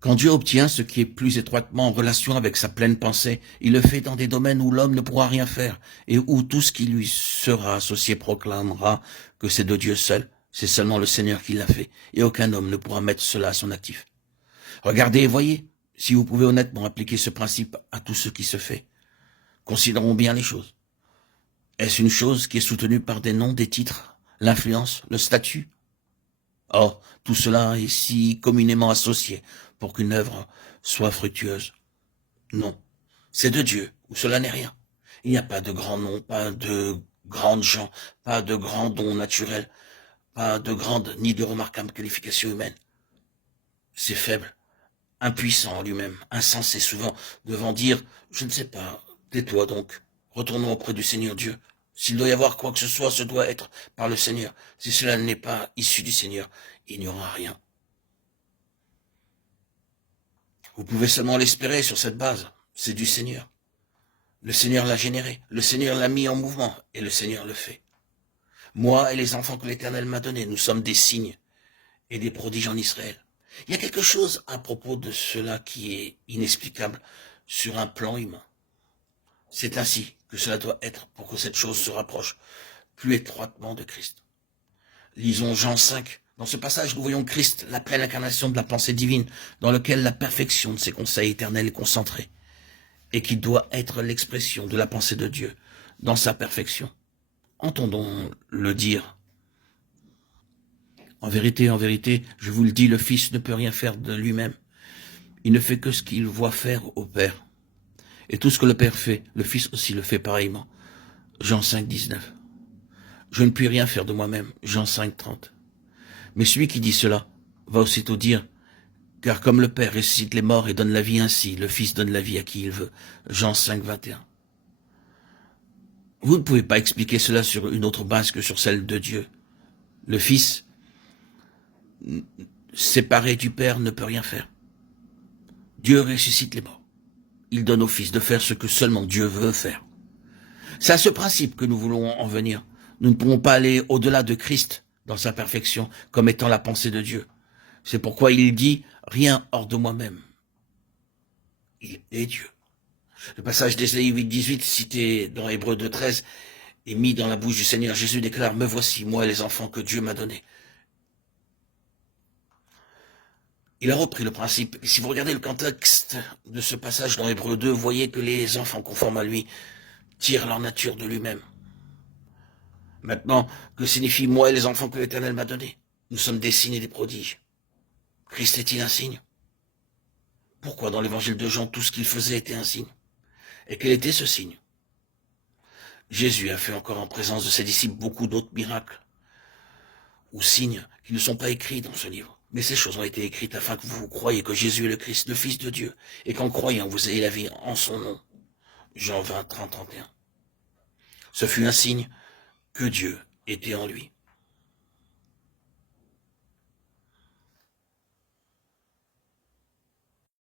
Quand Dieu obtient ce qui est plus étroitement en relation avec sa pleine pensée, il le fait dans des domaines où l'homme ne pourra rien faire et où tout ce qui lui sera associé proclamera que c'est de Dieu seul. C'est seulement le Seigneur qui l'a fait et aucun homme ne pourra mettre cela à son actif. Regardez et voyez si vous pouvez honnêtement appliquer ce principe à tout ce qui se fait. Considérons bien les choses. Est-ce une chose qui est soutenue par des noms, des titres, l'influence, le statut? Or, tout cela est si communément associé pour qu'une œuvre soit fructueuse. Non, c'est de Dieu, ou cela n'est rien. Il n'y a pas de grands noms, pas de grandes gens, pas de grands dons naturels, pas de grandes ni de remarquables qualifications humaines. C'est faible, impuissant en lui-même, insensé souvent, devant dire « je ne sais pas, tais-toi donc, retournons auprès du Seigneur Dieu ». S'il doit y avoir quoi que ce soit, ce doit être par le Seigneur. Si cela n'est pas issu du Seigneur, il n'y aura rien. Vous pouvez seulement l'espérer sur cette base. C'est du Seigneur. Le Seigneur l'a généré. Le Seigneur l'a mis en mouvement. Et le Seigneur le fait. Moi et les enfants que l'Éternel m'a donnés, nous sommes des signes et des prodiges en Israël. Il y a quelque chose à propos de cela qui est inexplicable sur un plan humain. C'est ainsi que cela doit être pour que cette chose se rapproche plus étroitement de Christ. Lisons Jean 5. Dans ce passage, nous voyons Christ, la pleine incarnation de la pensée divine, dans lequel la perfection de ses conseils éternels est concentrée, et qui doit être l'expression de la pensée de Dieu dans sa perfection. Entendons-le dire. En vérité, je vous le dis, le Fils ne peut rien faire de lui-même. Il ne fait que ce qu'il voit faire au Père. Et tout ce que le Père fait, le Fils aussi le fait pareillement. Jean 5, 19. Je ne puis rien faire de moi-même. Jean 5, 30. Mais celui qui dit cela va aussitôt dire, car comme le Père ressuscite les morts et donne la vie ainsi, le Fils donne la vie à qui il veut. Jean 5, 21. Vous ne pouvez pas expliquer cela sur une autre base que sur celle de Dieu. Le Fils, séparé du Père, ne peut rien faire. Dieu ressuscite les morts. Il donne au Fils de faire ce que seulement Dieu veut faire. C'est à ce principe que nous voulons en venir. Nous ne pouvons pas aller au-delà de Christ dans sa perfection comme étant la pensée de Dieu. C'est pourquoi il dit « rien hors de moi-même ». Il est Dieu. Le passage d'Ésaïe 8, 18, cité dans Hébreux 2, 13, est mis dans la bouche du Seigneur. Jésus déclare « Me voici, moi et les enfants que Dieu m'a donnés ». Il a repris le principe. Et si vous regardez le contexte de ce passage dans Hébreux 2, vous voyez que les enfants conformes à lui tirent leur nature de lui-même. Maintenant, que signifie moi et les enfants que l'Éternel m'a donnés? Nous sommes des signes et des prodiges. Christ est-il un signe? Pourquoi dans l'évangile de Jean, tout ce qu'il faisait était un signe? Et quel était ce signe? Jésus a fait encore en présence de ses disciples beaucoup d'autres miracles ou signes qui ne sont pas écrits dans ce livre. Mais ces choses ont été écrites afin que vous croyiez que Jésus est le Christ, le Fils de Dieu, et qu'en croyant, vous ayez la vie en son nom. Jean 20, 30, 31. Ce fut un signe que Dieu était en lui.